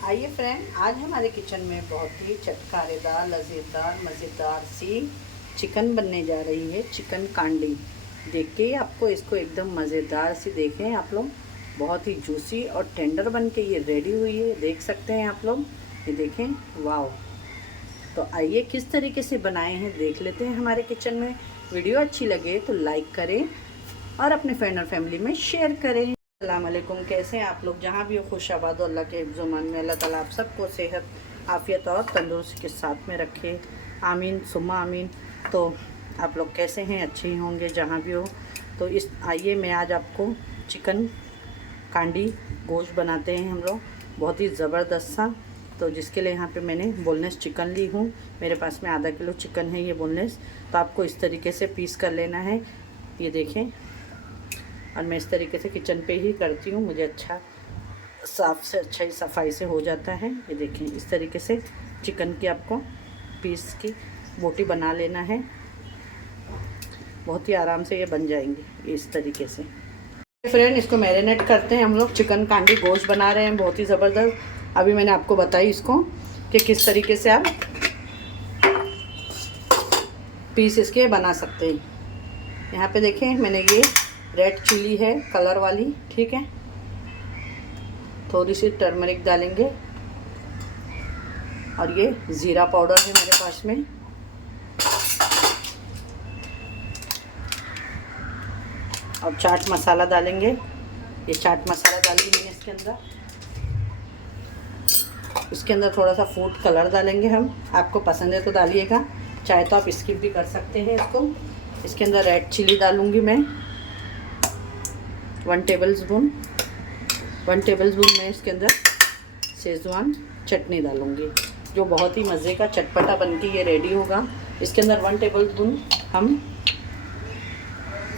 आइए फ्रेंड, आज हमारे किचन में बहुत ही चटकारेदार लजीदार मज़ेदार सी चिकन बनने जा रही है। चिकन कांडी देख के ही आपको इसको एकदम मज़ेदार सी देखें आप लोग, बहुत ही जूसी और टेंडर बन के ये रेडी हुई है। देख सकते हैं आप लोग, ये देखें, वाह। तो आइए किस तरीके से बनाए हैं देख लेते हैं हमारे किचन में। वीडियो अच्छी लगे तो लाइक करें और अपने फ्रेंड और फैमिली में शेयर करें। अस्सलाम वालेकुम, कैसे हैं आप लोग? जहाँ भी हो खुशाबाद, अल्लाह के हिफ्ज़-ओ-मान में अल्लाह ताला आप सबको सेहत, आफ़ियत और तंदुरुस्ती के साथ में रखे। आमीन सुम्मा आमीन। तो आप लोग कैसे हैं? अच्छे ही होंगे जहाँ भी हो। तो आइए मैं आज आपको चिकन कांडी गोश्त बनाते हैं हम लोग, बहुत ही ज़बरदस्त सा। तो जिसके लिए यहाँ पे मैंने बोनलेस चिकन ली हूँ। मेरे पास में आधा किलो चिकन है ये बोनलेस। तो आपको इस तरीके से पीस कर लेना है, ये देखें। और मैं इस तरीके से किचन पे ही करती हूँ, मुझे अच्छा साफ़ से अच्छा ही सफाई से हो जाता है। ये देखें, इस तरीके से चिकन की आपको पीस की बोटी बना लेना है। बहुत ही आराम से ये बन जाएंगे इस तरीके से। फ्रेंड, इसको मैरिनेट करते हैं हम लोग। चिकन कांडी गोश्त बना रहे हैं, बहुत ही ज़बरदस्त। अभी मैंने आपको बताई इसको कि किस तरीके से आप पीस इसके बना सकते हैं। यहाँ पे देखें, मैंने ये रेड चिली है कलर वाली, ठीक है। थोड़ी सी टर्मरिक डालेंगे और ये ज़ीरा पाउडर है मेरे पास में। और चाट मसाला डालेंगे, ये चाट मसाला डालेंगे मैंने इसके अंदर। इसके अंदर थोड़ा सा फूड कलर डालेंगे हम, आपको पसंद है तो डालिएगा, चाहे तो आप स्किप भी कर सकते हैं इसको। इसके अंदर रेड चिली डालूँगी मैं 1 टेबलस्पून। 1 टेबलस्पून मैं इसके अंदर शेज़वान चटनी डालूँगी, जो बहुत ही मज़े का चटपटा बनके ये रेडी होगा। इसके अंदर 1 टेबलस्पून हम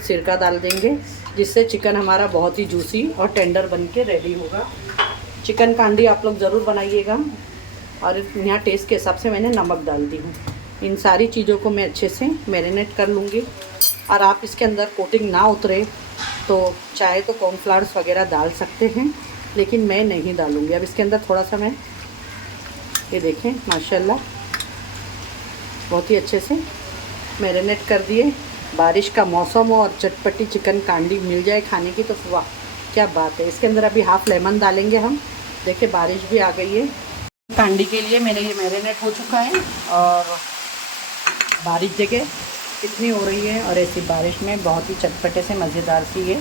सिरका डाल देंगे, जिससे चिकन हमारा बहुत ही जूसी और टेंडर बनके रेडी होगा। चिकन कांडी आप लोग ज़रूर बनाइएगा। और यहाँ टेस्ट के हिसाब से मैंने नमक डाल दी हूँ। इन सारी चीज़ों को मैं अच्छे से मैरिनेट कर लूँगी। और आप इसके अंदर कोटिंग ना उतरे तो चाहे तो कॉर्नफ्लावर्स वगैरह डाल सकते हैं, लेकिन मैं नहीं डालूँगी। अब इसके अंदर थोड़ा सा मैं, ये देखें माशाल्लाह, बहुत ही अच्छे से मैरिनेट कर दिए। बारिश का मौसम हो और चटपटी चिकन कांडी मिल जाए खाने की तो वाह क्या बात है। इसके अंदर अभी हाफ़ लेमन डालेंगे हम। देखिए बारिश भी आ गई है। कांडी के लिए मेरे ये मैरिनेट हो चुका है। और बारिश देखिए कितनी हो रही है, और ऐसी बारिश में बहुत ही चटपटे से मज़ेदार सी ये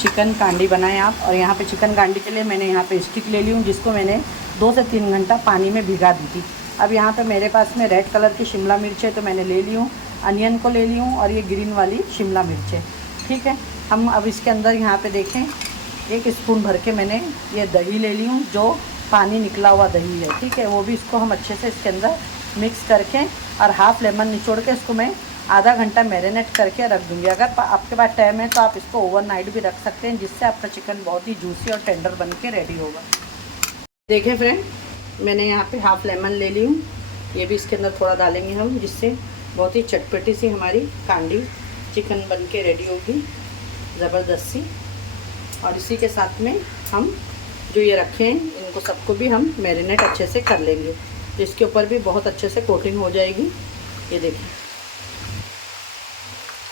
चिकन कांडी बनाएं आप। और यहाँ पे चिकन कांडी के लिए मैंने यहाँ पे स्टिक ले ली हूँ, जिसको मैंने 2 से 3 घंटा पानी में भिगा दी थी। अब यहाँ पे मेरे पास में रेड कलर की शिमला मिर्च है, तो मैंने ले ली हूँ। अनियन को ले ली हूँ, और ये ग्रीन वाली शिमला मिर्च है, ठीक है। हम अब इसके अंदर यहाँ पे देखें 1 स्पून भर के मैंने ये दही ले ली हूँ, जो पानी निकला हुआ दही है, ठीक है। वो भी इसको हम अच्छे से इसके अंदर मिक्स करके और हाफ़ लेमन निचोड़ के इसको मैं आधा घंटा मैरिनेट करके रख दूँगी। अगर आपके पास टाइम है तो आप इसको ओवरनाइट भी रख सकते हैं, जिससे आपका चिकन बहुत ही जूसी और टेंडर बन के रेडी होगा। देखें फ्रेंड, मैंने यहाँ पे हाफ़ लेमन ले ली हूँ, ये भी इसके अंदर थोड़ा डालेंगे हम, जिससे बहुत ही चटपटी सी हमारी कांडी चिकन बन के रेडी होगी, ज़बरदस्त सी। और इसी के साथ में हम जो ये रखे हैं इनको सबको भी हम मैरिनेट अच्छे से कर लेंगे, जिसके ऊपर भी बहुत अच्छे से कोटिंग हो जाएगी। ये देखिए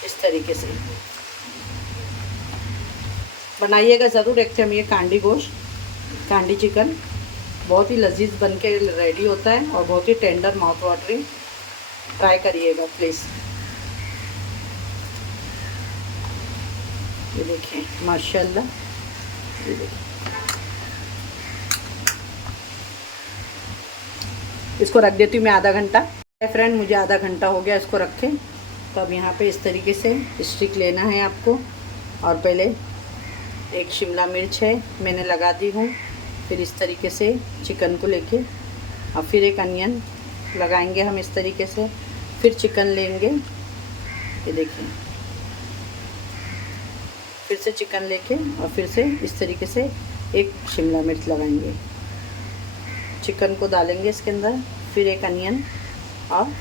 इस तरीके से बनाइएगा ज़रूर। एक हम ये कांडी गोश्त, कांडी चिकन बहुत ही लजीज बन के रेडी होता है और बहुत ही टेंडर माउथ वाटरिंग। ट्राई करिएगा प्लीज़। ये देखिए माशाल्लाह, ये देखिए। इसको रख देती हूँ मैं आधा घंटा। फ्रेंड, मुझे आधा घंटा हो गया इसको रखे। तो अब यहाँ पे इस तरीके से स्टिक लेना है आपको, और पहले एक शिमला मिर्च है मैंने लगा दी हूँ, फिर इस तरीके से चिकन को लेके, और फिर एक अनियन लगाएंगे हम इस तरीके से, फिर चिकन लेंगे, ये देखिए, फिर से चिकन लेके और फिर से इस तरीके से एक शिमला मिर्च लगाएंगे, चिकन को डालेंगे इसके अंदर, फिर एक अनियन, और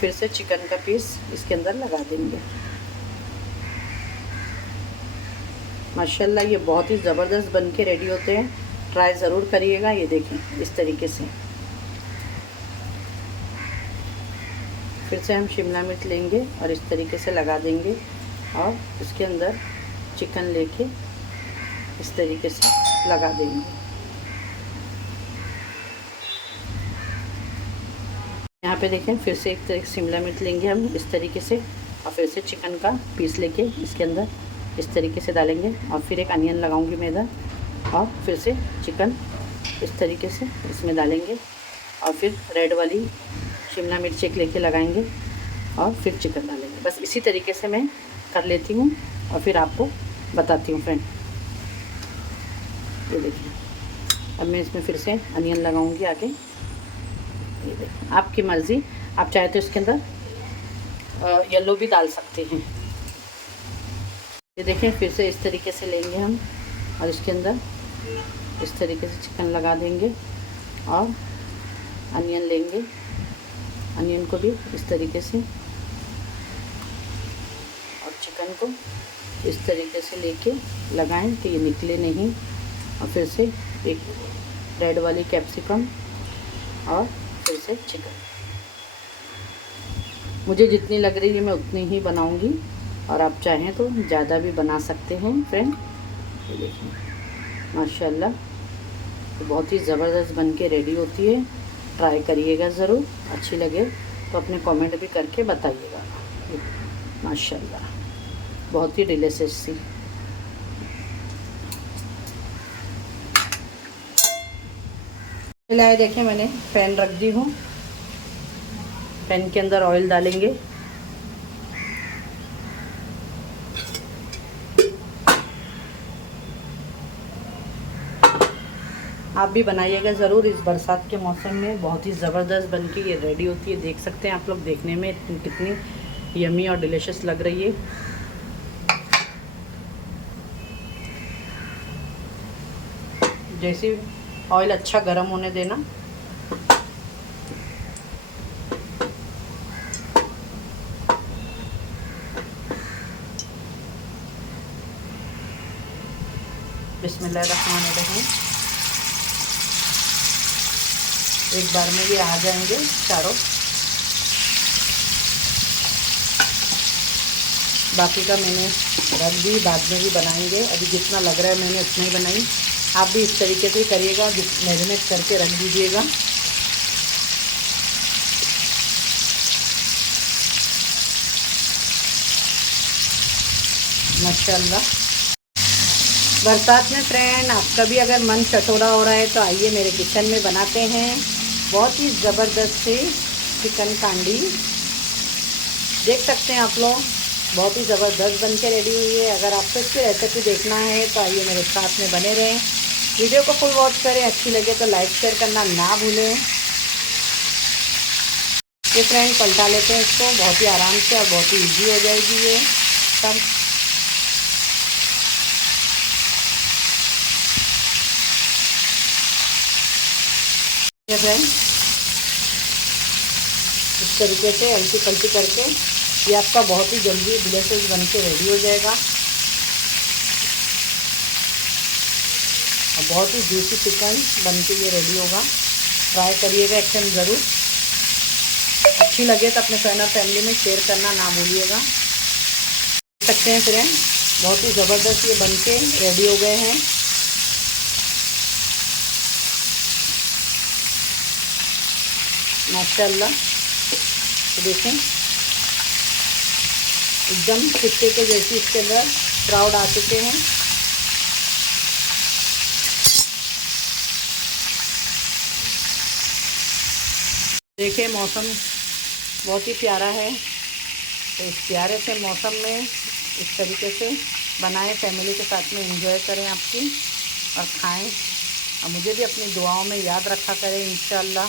फिर से चिकन का पीस इसके अंदर लगा देंगे। माशाल्लाह ये बहुत ही ज़बरदस्त बन के रेडी होते हैं। ट्राई ज़रूर करिएगा। ये देखें इस तरीके से। फिर से हम शिमला मिर्च लेंगे और इस तरीके से लगा देंगे और इसके अंदर चिकन लेके इस तरीके से लगा देंगे। यहाँ पे देखें फिर से एक तरीके शिमला मिर्च लेंगे हम इस तरीके से और फिर से चिकन का पीस लेके इसके अंदर इस तरीके से डालेंगे और फिर एक अनियन लगाऊंगी मैं इधर और फिर से चिकन इस तरीके से इसमें डालेंगे और फिर रेड वाली शिमला मिर्च एक लेके लगाएंगे और फिर चिकन डालेंगे। बस इसी तरीके से मैं कर लेती हूँ और फिर आपको बताती हूँ फ्रेंड। ये देखिए अब मैं इसमें फिर से अनियन लगाऊंगी आगे। ये देखिए आपकी मर्ज़ी, आप चाहे तो इसके अंदर येलो भी डाल सकते हैं। ये देखें फिर से इस तरीके से लेंगे हम और इसके अंदर इस तरीके से चिकन लगा देंगे और अनियन लेंगे, अनियन को भी इस तरीके से और चिकन को इस तरीके से लेके लगाएं कि ये निकले नहीं। और फिर से एक रेड वाली कैप्सिकम और फिर से चिकन। मुझे जितनी लग रही है मैं उतनी ही बनाऊंगी और आप चाहें तो ज़्यादा भी बना सकते हैं फ्रेंड। ये देखिए माशाल्लाह तो बहुत ही ज़बरदस्त बन के रेडी होती है। ट्राई करिएगा ज़रूर, अच्छी लगे तो अपने कमेंट भी करके बताइएगा। माशाल्लाह बहुत ही डिलीशियस सी। चलाए देखें मैंने पैन रख दी हूँ, पैन के अंदर ऑयल डालेंगे। आप भी बनाइएगा ज़रूर इस बरसात के मौसम में, बहुत ही ज़बरदस्त बनके ये रेडी होती है। देख सकते हैं आप लोग, देखने में कितनी यमी और डिलीशियस लग रही है। जैसे ऑयल अच्छा गर्म होने देना। बिस्मिल्लाहिर्रहमानिर्रहीम। एक बार में ये आ जाएंगे चारों। बाकी का मैंने रख दी, बाद में भी बनाएंगे। अभी जितना लग रहा है मैंने उतना ही बनाई। आप भी इस तरीके से ही करिएगा, मैरिनेट करके रख दीजिएगा। माशाल्लाह बरसात में फ्रेंड आपका भी अगर मन चटोरा हो रहा है तो आइए मेरे किचन में बनाते हैं बहुत ही ज़बरदस्त सी चिकन कांडी। देख सकते हैं आप लोग, बहुत ही ज़बरदस्त बन के रेडी हुई है। अगर आपको इसकी रेसिपी देखना है तो आइए मेरे साथ में बने रहें, वीडियो को फुल वॉच करें। अच्छी लगे तो लाइक शेयर करना ना भूलें। ये फ्रेंड पलटा लेते हैं इसको बहुत ही आराम से और बहुत ही इजी हो जाएगी ये सब। ये फ्रेंड इस तरीके से हल्की पलटी करके ये आपका बहुत ही जल्दी डिलीशियस बन के रेडी हो जाएगा और बहुत ही जूसी चिकन बन के ये रेडी होगा। ट्राई करिएगा एक टाइम ज़रूर। अच्छी लगे तो अपने फ्रेंड और फैमिली में शेयर करना ना भूलिएगा। देख सकते हैं फ्रेंड बहुत ही ज़बरदस्त ये बन के रेडी हो गए हैं। माशाल्लाह तो देखें एकदम टिक्के के जैसी इसके अंदर क्राउड आ चुके हैं। देखिए मौसम बहुत ही प्यारा है, तो इस प्यारे से मौसम में इस तरीके से बनाएं, फैमिली के साथ में एंजॉय करें आपकी और खाएं और मुझे भी अपनी दुआओं में याद रखा करें इंशाअल्लाह।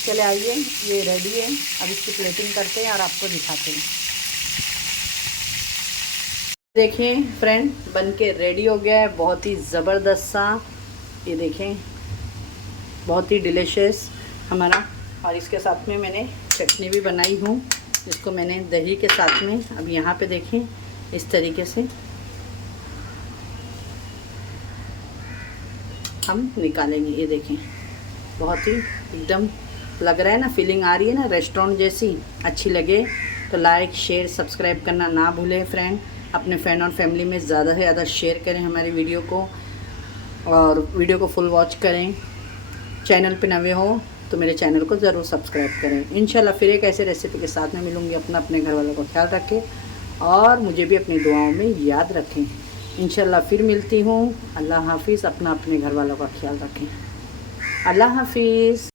चले आइए ये रेडी है, अब इसकी प्लेटिंग करते हैं और आपको दिखाते हैं। देखिए फ्रेंड बन के रेडी हो गया है बहुत ही ज़बरदस्त सा। ये देखें बहुत ही डिलीशियस हमारा। और इसके साथ में मैंने चटनी भी बनाई हूँ, इसको मैंने दही के साथ में अब यहाँ पे देखें इस तरीके से हम निकालेंगे। ये देखें, बहुत ही एकदम लग रहा है ना, फीलिंग आ रही है ना रेस्टोरेंट जैसी। अच्छी लगे तो लाइक शेयर सब्सक्राइब करना ना भूलें फ्रेंड। अपने फ्रेंड और फैमिली में ज़्यादा से ज़्यादा शेयर करें हमारी वीडियो को, और वीडियो को फुल वॉच करें। चैनल पे नए हो तो मेरे चैनल को ज़रूर सब्सक्राइब करें। इंशाल्लाह फिर एक ऐसे रेसिपी के साथ में मिलूँगी। अपने घर वालों का ख्याल रखें और मुझे भी अपनी दुआओं में याद रखें। इंशाल्लाह फिर मिलती हूँ। अल्लाह हाफिज़। अपने घर वालों का ख्याल रखें। अल्लाह हाफिज़।